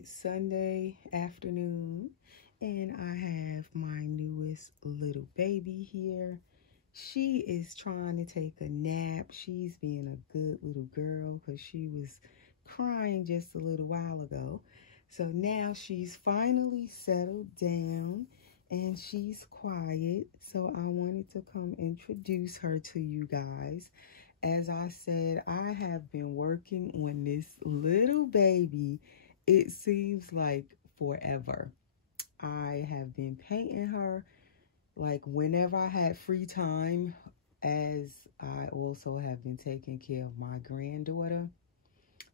It's Sunday afternoon, and I have my newest little baby here. She is trying to take a nap. She's being a good little girl because she was crying just a little while ago. So now she's finally settled down and she's quiet. So I wanted to come introduce her to you guys. As I said, I have been working on this little baby. It seems like forever. I have been painting her like whenever I had free time, as I also have been taking care of my granddaughter.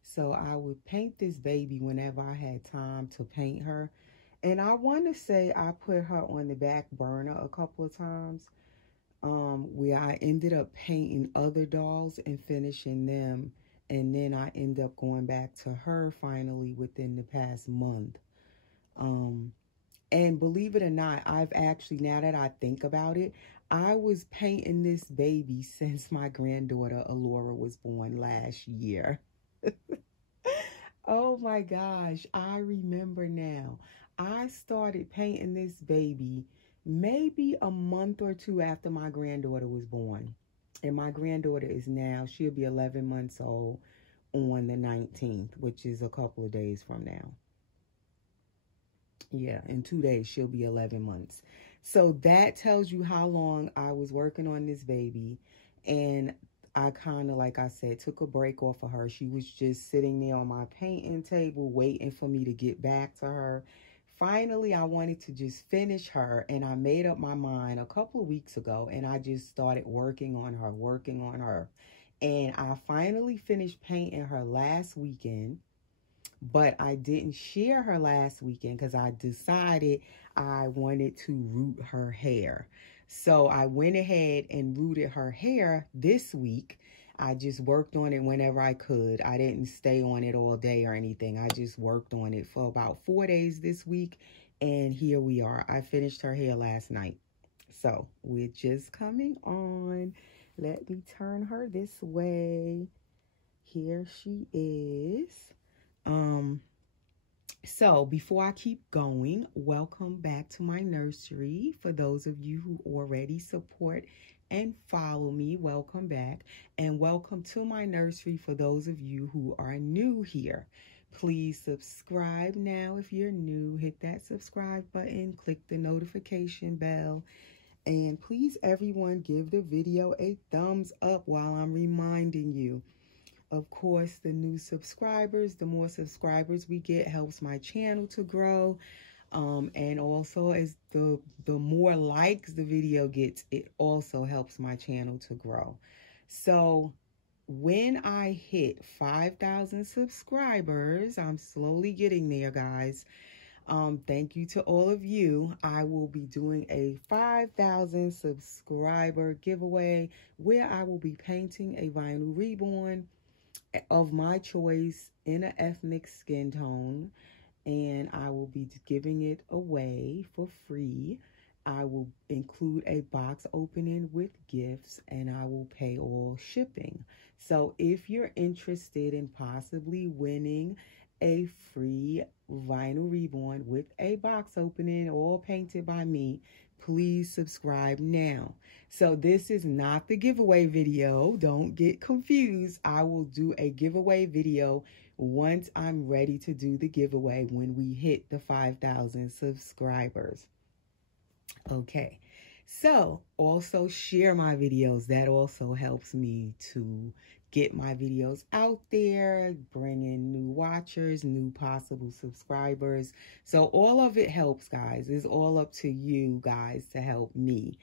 So I would paint this baby whenever I had time to paint her. And I want to say I put her on the back burner a couple of times, where I ended up painting other dolls and finishing them. And then I end up going back to her finally within the past month. And believe it or not, I've actually, now that I think about it, I was painting this baby since my granddaughter Alora was born last year. Oh my gosh, I remember now. I started painting this baby maybe a month or two after my granddaughter was born. And my granddaughter is now, she'll be 11 months old on the 19th, which is a couple of days from now. Yeah, in 2 days, she'll be 11 months. So that tells you how long I was working on this baby. And I kind of, like I said, took a break off of her. She was just sitting there on my painting table waiting for me to get back to her. Finally, I wanted to just finish her, and I made up my mind a couple of weeks ago, and I just started working on her. And I finally finished painting her last weekend, but I didn't share her last weekend because I decided I wanted to root her hair. So I went ahead and rooted her hair this week. I just worked on it whenever I could. I didn't stay on it all day or anything. I just worked on it for about 4 days this week. And here we are. I finished her hair last night. So we're just coming on. Let me turn her this way. Here she is. So before I keep going, welcome back to my nursery. For those of you who already support and follow me, welcome back. And welcome to my nursery for those of you who are new here. Please subscribe now if you're new. Hit that subscribe button, click the notification bell. And please, everyone, give the video a thumbs up while I'm reminding you. Of course, the new subscribers, the more subscribers we get helps my channel to grow. And also, as the more likes the video gets, it also helps my channel to grow. So when I hit 5,000 subscribers, I'm slowly getting there, guys. Thank you to all of you. I will be doing a 5,000 subscriber giveaway where I will be painting a vinyl reborn of my choice in an ethnic skin tone, and I will be giving it away for free. I will include a box opening with gifts, and I will pay all shipping. So if you're interested in possibly winning a free vinyl reborn with a box opening all painted by me, please subscribe now. So this is not the giveaway video. Don't get confused. I will do a giveaway video once I'm ready to do the giveaway when we hit the 5,000 subscribers. Okay, so also share my videos. That also helps me to get my videos out there, bring in new watchers, new possible subscribers. So all of it helps, guys. It's all up to you guys to help me.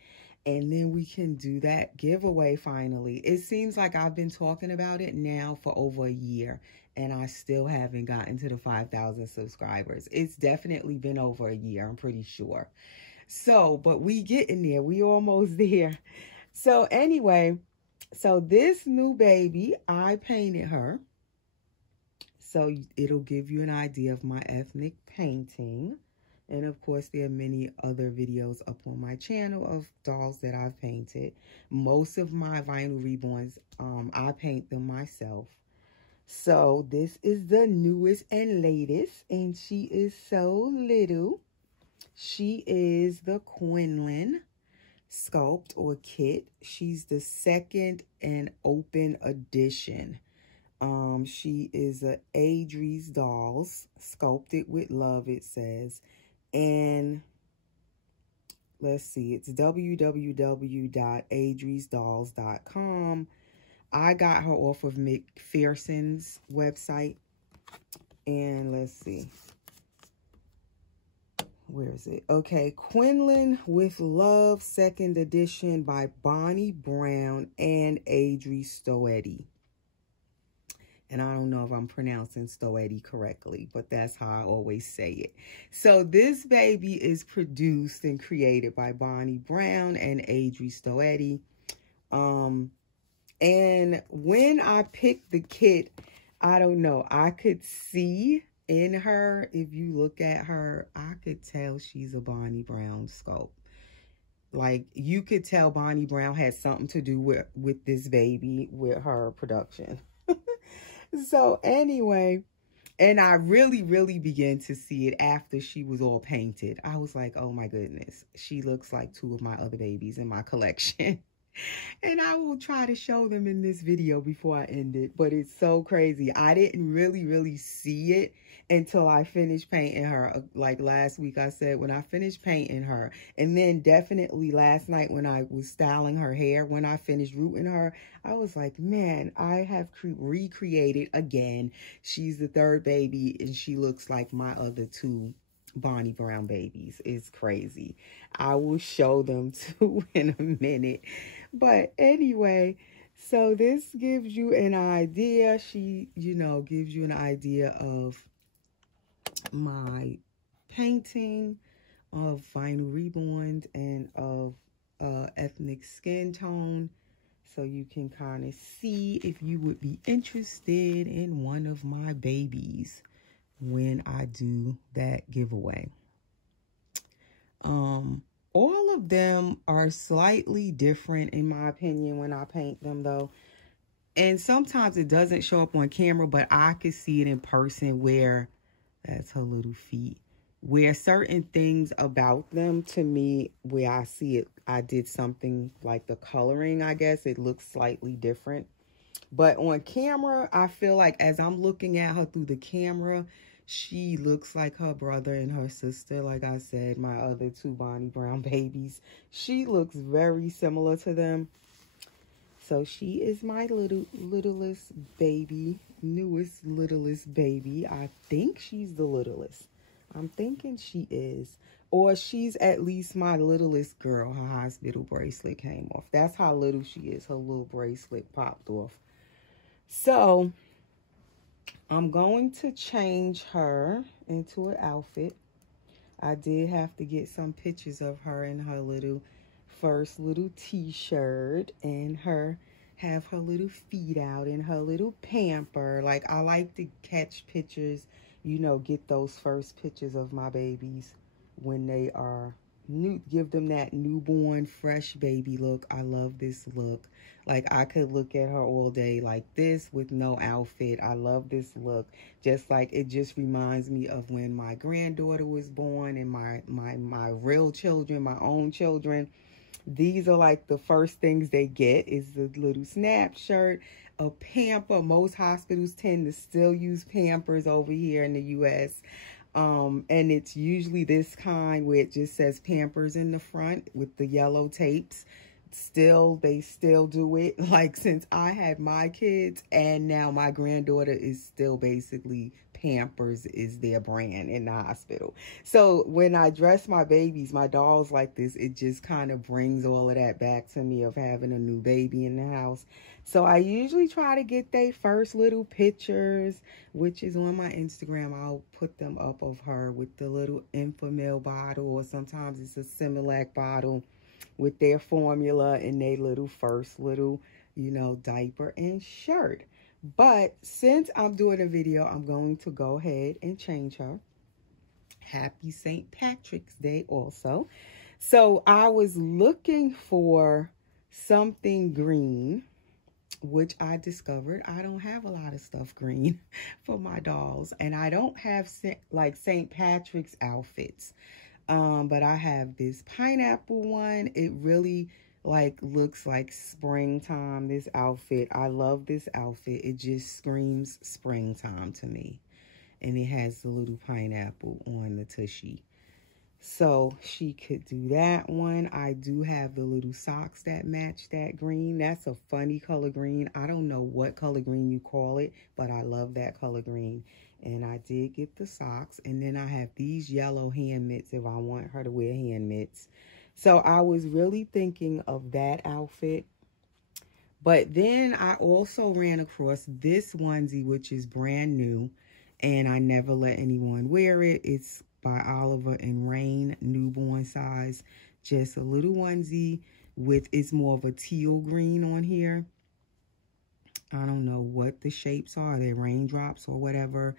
And then we can do that giveaway finally. It seems like I've been talking about it now for over a year, and I still haven't gotten to the 5,000 subscribers. It's definitely been over a year, I'm pretty sure. So, but we getting there. We almost there. So anyway, so this new baby, I painted her. So it'll give you an idea of my ethnic painting. And of course, there are many other videos up on my channel of dolls that I've painted. Most of my vinyl reborns, I paint them myself. So this is the newest and latest, and she is so little. She is the Quinlan Sculpt or Kit. She's the second and open edition. She is a Adries Dolls, sculpted with love, it says. And let's see, it's www.adriesdolls.com. I got her off of McPherson's website. And let's see. Where is it? Okay, Quinlan with Love, second edition by Bonnie Brown and Adries Stoetti. And I don't know if I'm pronouncing Stoetti correctly, but that's how I always say it. So this baby is produced and created by Bonnie Brown and Adries Stoetti. And when I picked the kit, I don't know, I could see in her, if you look at her, I could tell she's a Bonnie Brown sculpt. Like, you could tell Bonnie Brown had something to do with this baby, with her production. So anyway, and I really began to see it after she was all painted. I was like, oh my goodness, she looks like two of my other babies in my collection. And I will try to show them in this video before I end it. But it's so crazy. I didn't really see it until I finished painting her. Like last week I said, when I finished painting her. And then definitely last night when I was styling her hair, when I finished rooting her, I was like, man, I have recreated again. She's the third baby and she looks like my other two Bonnie Brown babies. It's crazy. I will show them too in a minute. But anyway, so this gives you an idea. She, you know, gives you an idea of my painting of Vinyl Reborn and of ethnic skin tone. So you can kind of see if you would be interested in one of my babies when I do that giveaway. All of them are slightly different in my opinion when I paint them though. And sometimes it doesn't show up on camera, but I could see it in person where, that's her little feet, where certain things about them to me, where I see it, I did something like the coloring, I guess, it looks slightly different. But on camera, I feel like as I'm looking at her through the camera, she looks like her brother and her sister. Like I said, my other two Bonnie Brown babies. She looks very similar to them. So she is my littlest baby, newest littlest baby. I think she's the littlest. I'm thinking she is. Or she's at least my littlest girl. Her hospital bracelet came off. That's how little she is. Her little bracelet popped off. So I'm going to change her into an outfit. I did have to get some pictures of her in her first little t-shirt and have her little feet out and her little pamper. Like, I like to catch pictures, you know, get those first pictures of my babies when they are new, give them that newborn fresh baby look. I love this look. Like, I could look at her all day like this with no outfit. I love this look. Just like, it just reminds me of when my granddaughter was born and my real children, my own children. These are like the first things they get is the little snap shirt, a pamper. Most hospitals tend to still use Pampers over here in the U.S. And it's usually this kind where it just says Pampers in the front with the yellow tapes. They still do it. Like, since I had my kids and now my granddaughter is still basically Pampers is their brand in the hospital. So when I dress my babies, my dolls like this, it just kind of brings all of that back to me of having a new baby in the house. So I usually try to get their first little pictures, which is on my Instagram. I'll put them up of her with the little Enfamil bottle, or sometimes it's a Similac bottle with their formula and their little first little, you know, diaper and shirt. But since I'm doing a video, I'm going to go ahead and change her. Happy St. Patrick's Day also. So I was looking for something green. which I discovered I don't have a lot of stuff green for my dolls. And I don't have like St. Patrick's outfits. But I have this pineapple one. It really like looks like springtime, this outfit. I love this outfit. It just screams springtime to me. And it has the little pineapple on the tushy. So she could do that one. I do have the little socks that match that green. That's a funny color green. I don't know what color green you call it, but I love that color green. And I did get the socks. And then I have these yellow hand mitts if I want her to wear hand mitts. So I was really thinking of that outfit. But then I also ran across this onesie, which is brand new. And I never let anyone wear it. It's by Oliver and Rain, newborn size. Just a little onesie with, it's more of a teal green on here. I don't know what the shapes are. They're raindrops or whatever.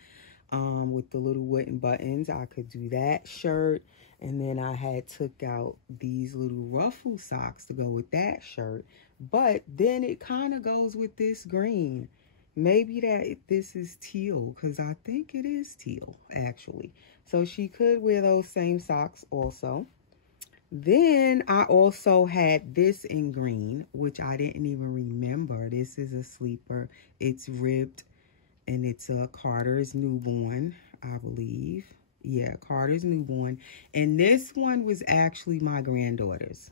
With the little wooden buttons. I could do that shirt. And then I had took out these little ruffle socks to go with that shirt. But then it kind of goes with this green. Maybe that this is teal, because I think it is teal, actually. So she could wear those same socks also. Then I also had this in green, which I didn't even remember. This is a sleeper. It's ribbed, and it's a Carter's newborn, I believe. Yeah, Carter's newborn. And this one was actually my granddaughter's.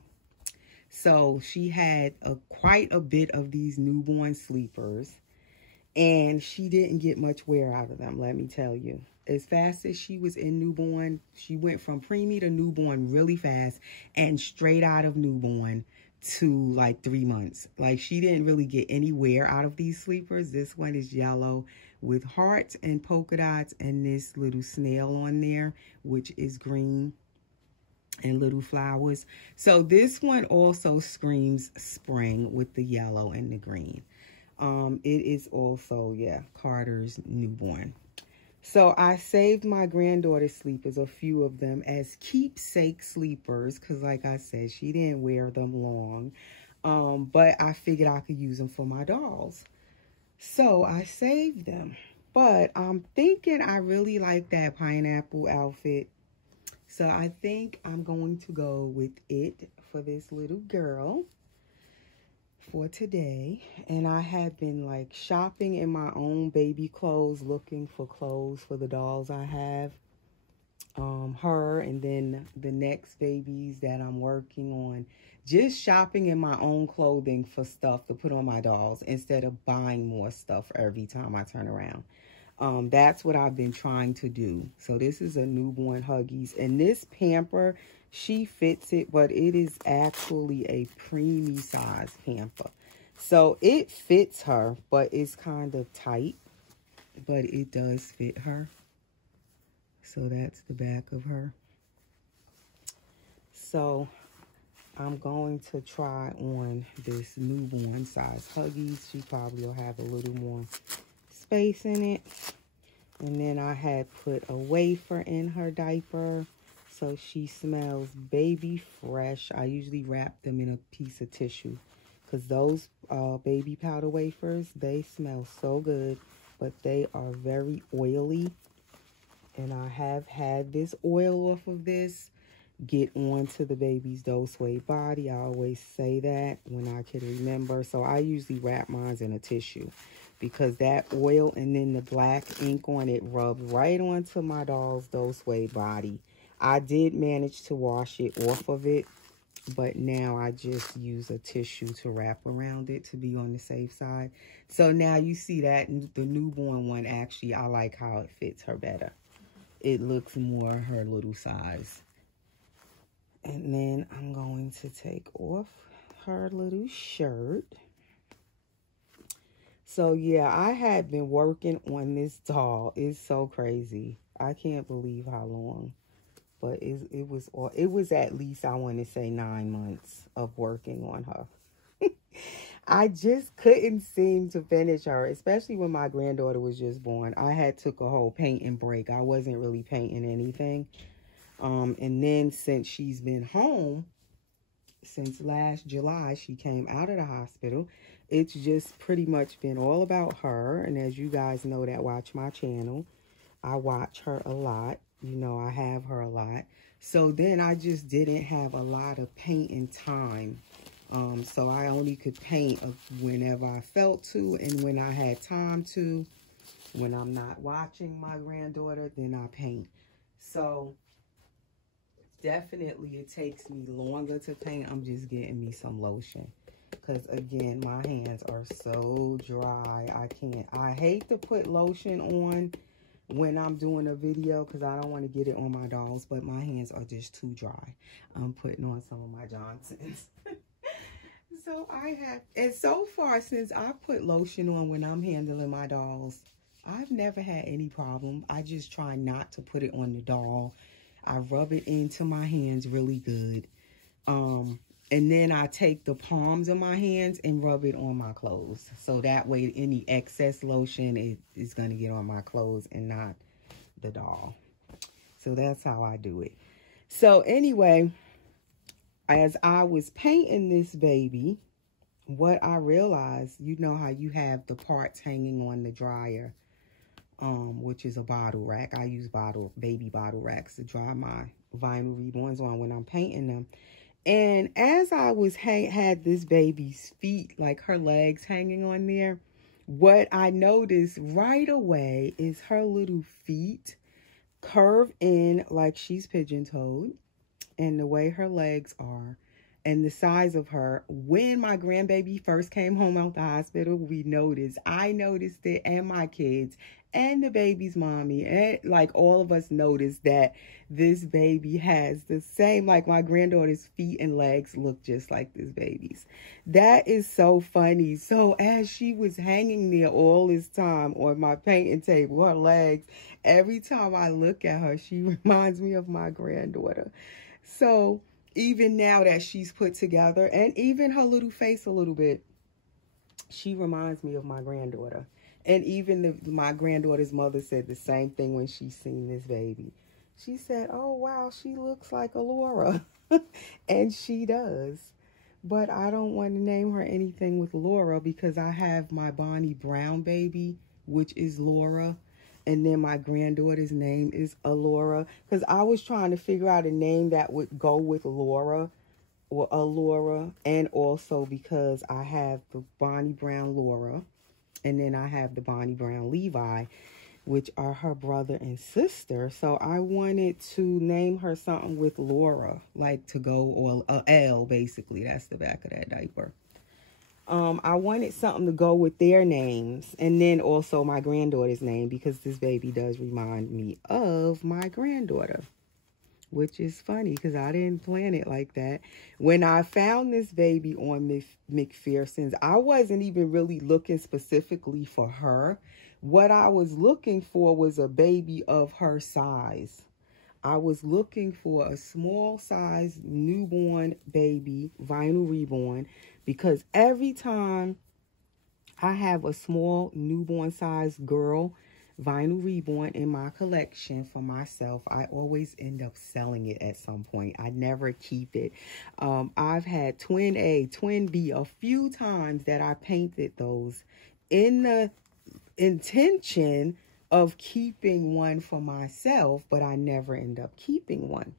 So she had quite a bit of these newborn sleepers. And she didn't get much wear out of them, let me tell you. As fast as she was in newborn, she went from preemie to newborn really fast, and straight out of newborn to like 3 months. Like, she didn't really get any wear out of these sleepers. This one is yellow with hearts and polka dots and this little snail on there, which is green and little flowers. So this one also screams spring with the yellow and the green. It is also, yeah, Carter's newborn. So I saved my granddaughter's sleepers, a few of them, as keepsake sleepers. Because like I said, she didn't wear them long. But I figured I could use them for my dolls. So I saved them. But I'm thinking I really like that pineapple outfit. So I think I'm going to go with it for this little girl for today. And I have been like shopping in my own baby clothes, looking for clothes for the dolls I have, her and then the next babies that I'm working on. Just shopping in my own clothing for stuff to put on my dolls instead of buying more stuff every time I turn around. That's what I've been trying to do. So this is a newborn Huggies, and this pamper, she fits it, but it is actually a preemie size pamper. So it fits her, but it's kind of tight, but it does fit her. So that's the back of her. So I'm going to try on this newborn size Huggies. She probably will have a little more space in it. And then I had put a wafer in her diaper, so she smells baby fresh. I usually wrap them in a piece of tissue, because those baby powder wafers, they smell so good, but they are very oily. And I have had this oil off of this get onto the baby's Doseway body. I always say that when I can remember. So I usually wrap mine in a tissue, because that oil and then the black ink on it rubbed right onto my doll's Doseway body. I did manage to wash it off of it, but now I just use a tissue to wrap around it to be on the safe side. So now you see that the newborn one, actually, I like how it fits her better. It looks more her little size. And then I'm going to take off her little shirt. So yeah, I had been working on this doll. It's so crazy. I can't believe how long. But it was at least, I want to say, 9 months of working on her. I just couldn't seem to finish her, especially when my granddaughter was just born. I had took a whole painting break. I wasn't really painting anything. And then since she's been home, since last July she came out of the hospital. It's just pretty much been all about her. And as you guys know that watch my channel, I watch her a lot. You know, I have her a lot. So then I just didn't have a lot of painting time. So I only could paint whenever I felt to and when I had time to. When I'm not watching my granddaughter, then I paint. So definitely it takes me longer to paint. I'm just getting me some lotion. Because again, my hands are so dry. I hate to put lotion on when I'm doing a video because I don't want to get it on my dolls. But my hands are just too dry. I'm putting on some of my Johnsons. And so far since I put lotion on when I'm handling my dolls, I've never had any problem. I just try not to put it on the doll. I rub it into my hands really good. And then I take the palms of my hands and rub it on my clothes. So that way any excess lotion is going to get on my clothes and not the doll. So that's how I do it. So anyway, as I was painting this baby, what I realized, you know how you have the parts hanging on the dryer, which is a bottle rack. I use baby bottle racks to dry my vinyl reborns on when I'm painting them. And as I was had this baby's feet, like her legs hanging on there, what I noticed right away is her little feet curve in like she's pigeon-toed, and the way her legs are and the size of her. When my grandbaby first came home out the hospital, I noticed it, and my kids and the baby's mommy, and like all of us noticed that this baby has the same, like my granddaughter's feet and legs look just like this baby's. That is so funny. So as she was hanging there all this time on my painting table, her legs, every time I look at her, she reminds me of my granddaughter. So even now that she's put together, and even her little face a little bit, she reminds me of my granddaughter. And even my granddaughter's mother said the same thing when she seen this baby. She said, oh, wow, she looks like Laura. And she does. But I don't want to name her anything with Laura because I have my Bonnie Brown baby, which is Laura. And then my granddaughter's name is Alora. Because I was trying to figure out a name that would go with Laura or Alora. And also because I have the Bonnie Brown Laura. And then I have the Bonnie Brown Levi, which are her brother and sister. So I wanted to name her something with Laura, like to go, or L, basically. That's the back of that diaper. I wanted something to go with their names, and then also my granddaughter's name, because this baby does remind me of my granddaughter, which is funny because I didn't plan it like that. When I found this baby on McPherson's, I wasn't even really looking specifically for her. What I was looking for was a baby of her size. I was looking for a small size newborn baby, vinyl reborn, because every time I have a small newborn size girl vinyl reborn in my collection for myself, I always end up selling it at some point. I never keep it. I've had twin A, twin B a few times that I painted those in the intention of keeping one for myself, but I never end up keeping one.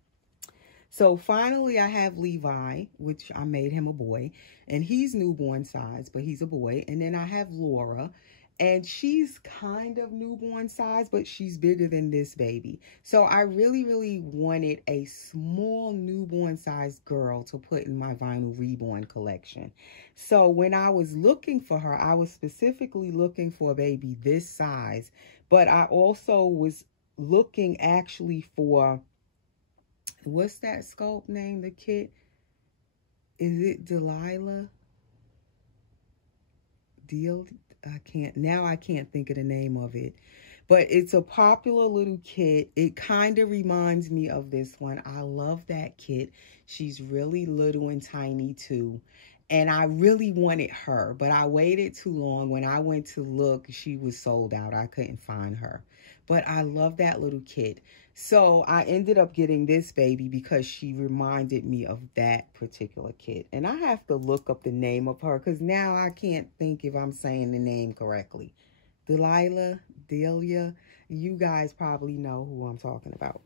So finally I have Levi, which I made him a boy, and he's newborn size, but he's a boy. And then I have Laura, and she's kind of newborn size, but she's bigger than this baby. So I really, really wanted a small newborn size girl to put in my vinyl reborn collection. So when I was looking for her, I was specifically looking for a baby this size, but I also was looking actually for, what's that sculpt name, the kit? Is it Delilah? I can't think of the name of it. But it's a popular little kit. It kind of reminds me of this one. I love that kit. She's really little and tiny too. And I really wanted her, but I waited too long. When I went to look, she was sold out. I couldn't find her. But I love that little kid. So I ended up getting this baby because she reminded me of that particular kid. And I have to look up the name of her because now I can't think if I'm saying the name correctly. Delilah, Delia, you guys probably know who I'm talking about.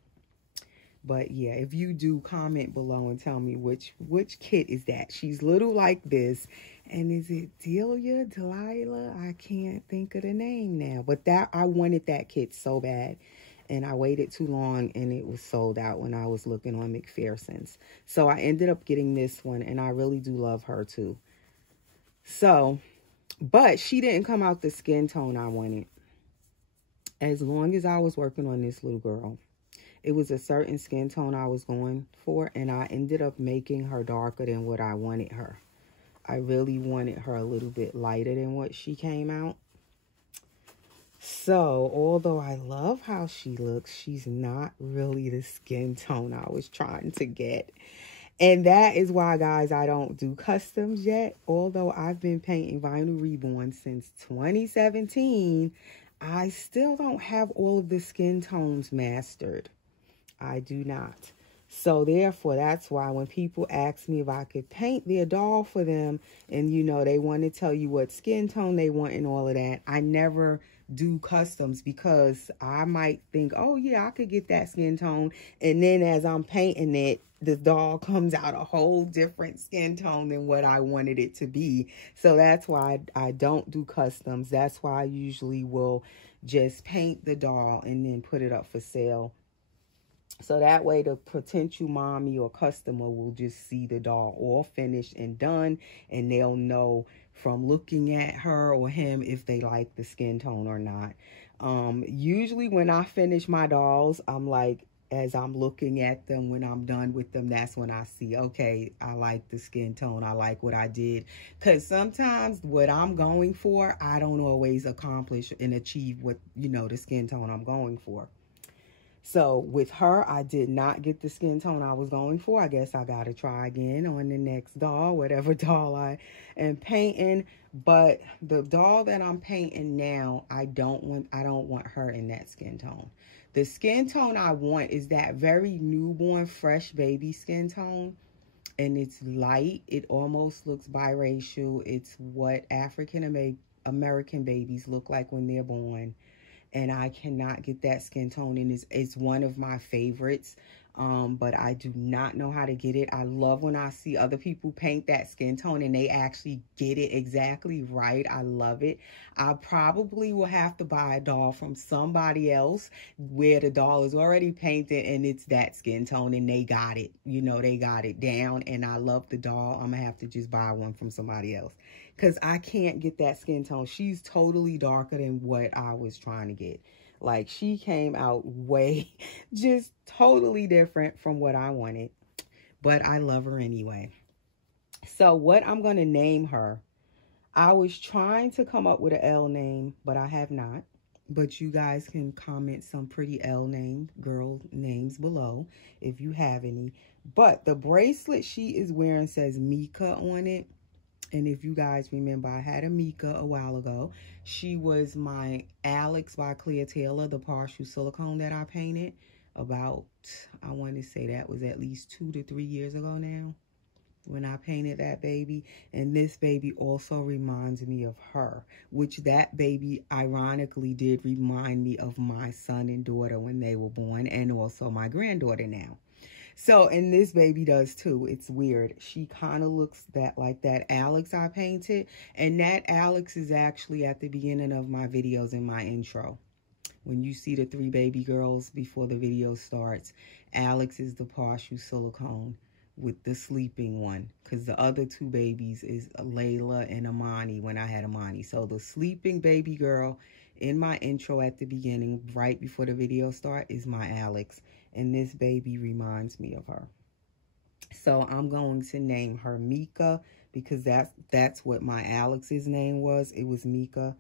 But yeah, if you do, comment below and tell me which kid is that. She's little like this. And is it Delia, Delilah? I can't think of the name now. But that I wanted that kid so bad. And I waited too long and it was sold out when I was looking on McPherson's. So I ended up getting this one and I really do love her too. So, but she didn't come out the skin tone I wanted. As long as I was working on this little girl, it was a certain skin tone I was going for, and I ended up making her darker than what I wanted her. I really wanted her a little bit lighter than what she came out. So, although I love how she looks, she's not really the skin tone I was trying to get. And that is why, guys, I don't do customs yet. Although I've been painting Vinyl Reborn since 2017, I still don't have all of the skin tones mastered. I do not. So therefore, that's why when people ask me if I could paint their doll for them and, you know, they want to tell you what skin tone they want and all of that, I never do customs because I might think, oh, yeah, I could get that skin tone. And then as I'm painting it, the doll comes out a whole different skin tone than what I wanted it to be. So that's why I don't do customs. That's why I usually will just paint the doll and then put it up for sale. So that way the potential mommy or customer will just see the doll all finished and done, and they'll know from looking at her or him if they like the skin tone or not. Usually when I finish my dolls, I'm like, as I'm looking at them, when I'm done with them, that's when I see, okay, I like the skin tone. I like what I did. Because sometimes what I'm going for, I don't always accomplish and achieve what, you know, the skin tone I'm going for. So with her, I did not get the skin tone I was going for. I guess I got to try again on the next doll, whatever doll I am painting. But the doll that I'm painting now, I don't want her in that skin tone. The skin tone I want is that very newborn, fresh baby skin tone. And it's light. It almost looks biracial. It's what African American babies look like when they're born. And I cannot get that skin tone, and it's one of my favorites, but I do not know how to get it. I love when I see other people paint that skin tone and they actually get it exactly right. I love it. I probably will have to buy a doll from somebody else where the doll is already painted and it's that skin tone and they got it, you know, they got it down, and I love the doll. I'm gonna have to just buy one from somebody else because I can't get that skin tone. She's totally darker than what I was trying to get. Like, she came out way just totally different from what I wanted, but I love her anyway. So what I'm going to name her, I was trying to come up with an L name, but I have not. But you guys can comment some pretty L name girl names below if you have any. But the bracelet she is wearing says Mika on it. And if you guys remember, I had a Mika a while ago. She was my Alex by Clear Taylor, the partial silicone that I painted about, I want to say that was at least 2 to 3 years ago now when I painted that baby. And this baby also reminds me of her, which that baby ironically did remind me of my son and daughter when they were born, and also my granddaughter now. So, and this baby does too. It's weird. She kind of looks like that Alex I painted. And that Alex is actually at the beginning of my videos in my intro. When you see the 3 baby girls before the video starts, Alex is the partial silicone with the sleeping one. Because the other 2 babies is Layla and Amani when I had Amani. So the sleeping baby girl in my intro at the beginning, right before the video start, is my Alex. And this baby reminds me of her. So I'm going to name her Mika because that's what my Alex's name was. It was Mika.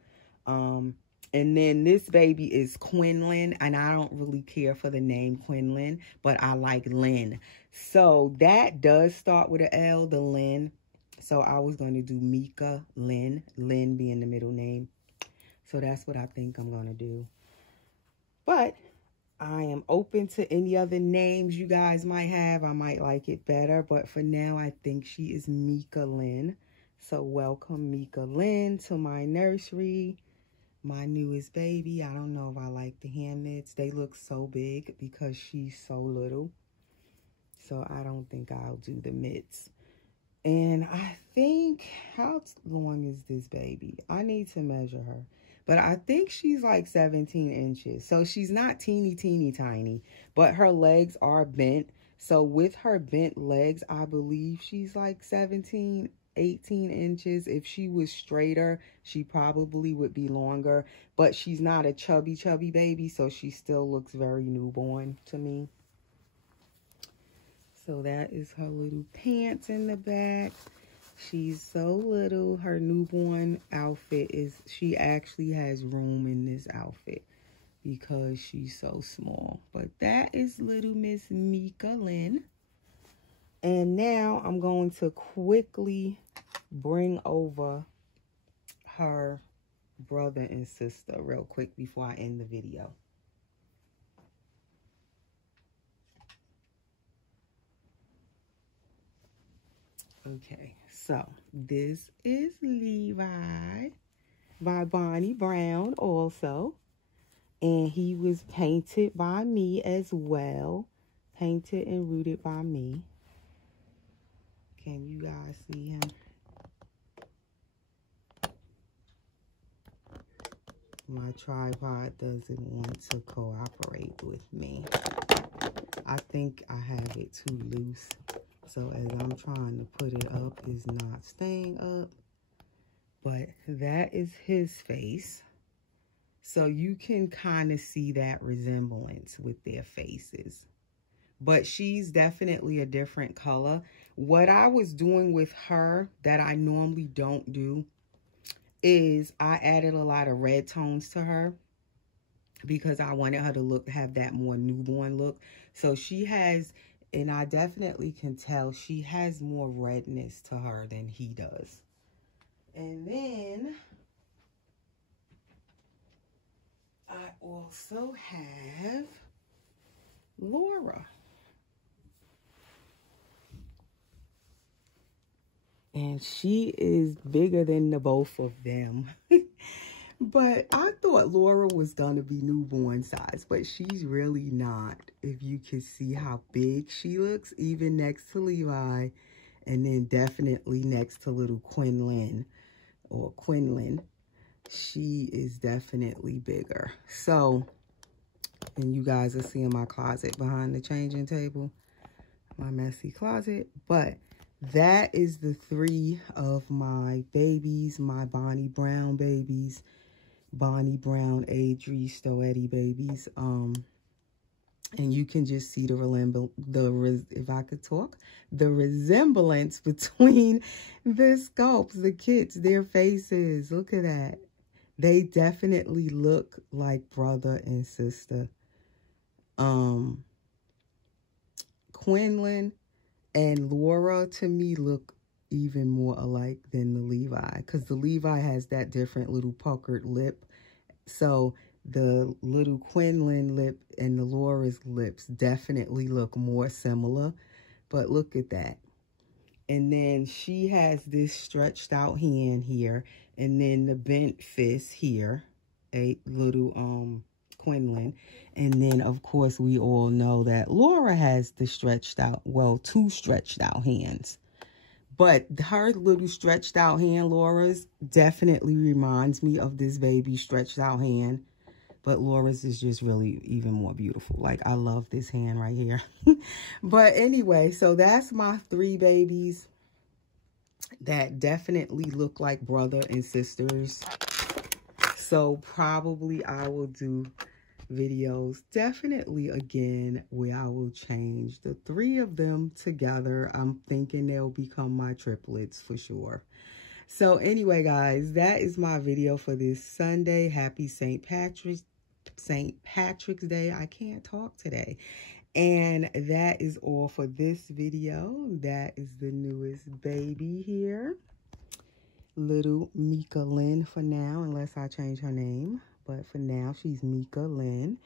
And then this baby is Quinlan, and I don't really care for the name Quinlan, but I like Lynn. So that does start with an L, the Lynn. So I was going to do Mika Lynn, Lynn being the middle name. So that's what I think I'm going to do. But I am open to any other names you guys might have. I might like it better, but for now, I think she is Mika Lynn. So welcome Mika Lynn to my nursery. My newest baby. I don't know if I like the hand mitts. They look so big because she's so little. So I don't think I'll do the mitts. And I think, how long is this baby? I need to measure her. But I think she's like 17 inches. So she's not teeny tiny. But her legs are bent. So with her bent legs, I believe she's like 17, 18 inches. If she was straighter, she probably would be longer. But she's not a chubby baby. So she still looks very newborn to me. So that is her little pants in the back. She's so little. Her newborn outfit is, she actually has room in this outfit because she's so small. But that is little Miss Mika Lynn. And now I'm going to quickly bring over her brother and sister real quick before I end the video. Okay, so this is Levi by Bonnie Brown also. And he was painted by me as well. Painted and rooted by me. Can you guys see him? My tripod doesn't want to cooperate with me. I think I have it too loose. So as I'm trying to put it up, it's not staying up. But that is his face. So you can kind of see that resemblance with their faces. But she's definitely a different color. What I was doing with her that I normally don't do is I added a lot of red tones to her because I wanted her to have that more newborn look. So she has, and I definitely can tell she has more redness to her than he does. And then I also have Laura. And she is bigger than the both of them. But I thought Laura was going to be newborn size, but she's really not. If you can see how big she looks, even next to Levi, and then definitely next to little Quinlan, or Quinlan, she is definitely bigger. So, and you guys are seeing my closet behind the changing table, my messy closet, but that is the three of my babies, my Bonnie Brown babies. Bonnie Brown, Adri, Stoetti babies. And you can just see the resemblance between the sculpts, the kids, their faces. Look at that. They definitely look like brother and sister. Quinlan and Laura to me look even more alike than the Levi, because the Levi has that different little puckered lip. So the little Quinlan lip and the Laura's lips definitely look more similar. But look at that. And then she has this stretched out hand here, and then the bent fist here, a little Quinlan. And then of course we all know that Laura has the stretched out, well, two stretched out hands. But her little stretched out hand, Laura's, definitely reminds me of this baby stretched out hand. But Laura's is just really even more beautiful. Like, I love this hand right here. But anyway, so that's my three babies that definitely look like brother and sisters. So probably I will do videos definitely again where I will change the three of them together. I'm thinking they'll become my triplets for sure. So anyway, guys, that is my video for this Sunday. Happy St. Patrick's Day. I can't talk today. And that is all for this video. That is the newest baby here, little Mika Lynn for now, unless I change her name. But for now, she's Mika Lynn.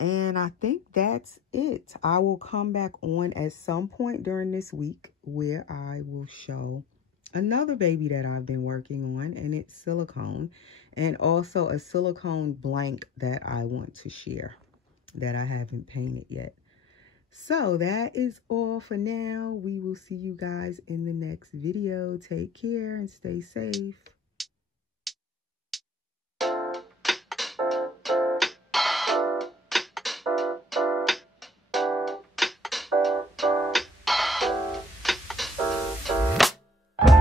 And I think that's it. I will come back on at some point during this week where I will show another baby that I've been working on, and it's silicone, and also a silicone blank that I want to share that I haven't painted yet. So that is all for now. We will see you guys in the next video. Take care and stay safe.